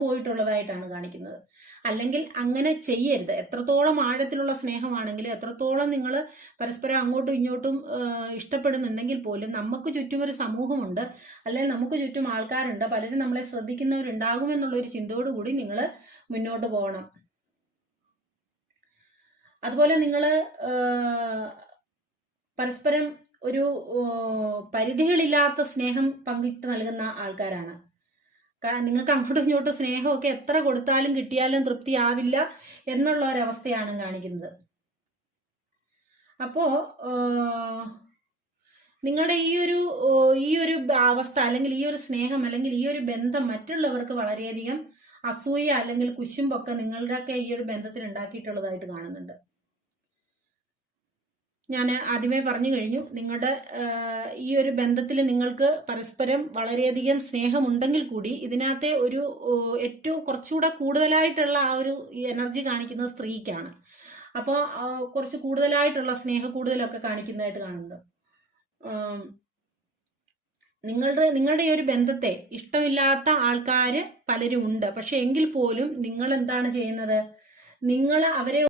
പോയിട്ടുള്ളതായിട്ടാണ് കാണിക്കുന്നത്. അല്ലെങ്കിൽ അങ്ങനെ ചെയ്യരുത്. എത്രത്തോളം ആഴത്തിലുള്ള സ്നേഹമാണെങ്കിൽ എത്രത്തോളം നിങ്ങൾ പരസ്പരം അങ്ങോട്ടും ഇങ്ങോട്ടും ഇഷ്ടപ്പെടുന്നുണ്ടെങ്കിൽ പോലും നമുക്ക് ചുറ്റും ഒരു സമൂഹമുണ്ട്. അല്ലെങ്കിൽ നമുക്ക് ചുറ്റും ആൾക്കാരുണ്ട്. പലരും നമ്മളെ ശ്രദ്ധിക്കുന്നവരുണ്ടാകും എന്നുള്ള ഒരു ചിന്തയോടുകൂടി നിങ്ങൾ മുന്നോട്ട് പോകണം. അതുപോലെ നിങ്ങൾ പരസ്പരം ഒരു പരിധികളില്ലാത്ത സ്നേഹം പങ്കിട്ട് നൽകുന്ന ആൾക്കാരാണ്. നിങ്ങൾക്ക് അങ്ങോട്ടും ഇങ്ങോട്ടും സ്നേഹമൊക്കെ എത്ര കൊടുത്താലും കിട്ടിയാലും തൃപ്തിയാവില്ല എന്നുള്ള ഒരവസ്ഥയാണ് കാണിക്കുന്നത്. അപ്പോ നിങ്ങളുടെ ഈ ഒരു ഈ ഒരു അവസ്ഥ അല്ലെങ്കിൽ ഈ ഒരു സ്നേഹം അല്ലെങ്കിൽ ഈ ഒരു ബന്ധം മറ്റുള്ളവർക്ക് വളരെയധികം അസൂയ അല്ലെങ്കിൽ കുശുമ്പൊക്കെ നിങ്ങളുടെയൊക്കെ ഈ ഒരു ബന്ധത്തിൽ ഉണ്ടാക്കിയിട്ടുള്ളതായിട്ട് കാണുന്നുണ്ട്. ഞാൻ ആദ്യമേ പറഞ്ഞു കഴിഞ്ഞു. നിങ്ങളുടെ ഈ ഒരു ബന്ധത്തിൽ നിങ്ങൾക്ക് പരസ്പരം വളരെയധികം സ്നേഹമുണ്ടെങ്കിൽ കൂടി ഇതിനകത്തെ ഒരു ഏറ്റവും കുറച്ചുകൂടെ കൂടുതലായിട്ടുള്ള ആ ഒരു എനർജി കാണിക്കുന്നത് സ്ത്രീക്കാണ്. അപ്പോൾ കുറച്ച് കൂടുതലായിട്ടുള്ള സ്നേഹ കൂടുതലൊക്കെ കാണിക്കുന്നതായിട്ട് കാണുന്നത്. നിങ്ങളുടെ നിങ്ങളുടെ ഈ ഒരു ബന്ധത്തെ ഇഷ്ടമില്ലാത്ത ആൾക്കാർ പലരും ഉണ്ട്. പക്ഷെ എങ്കിൽ പോലും നിങ്ങൾ എന്താണ് ചെയ്യുന്നത്? നിങ്ങൾ അവരെ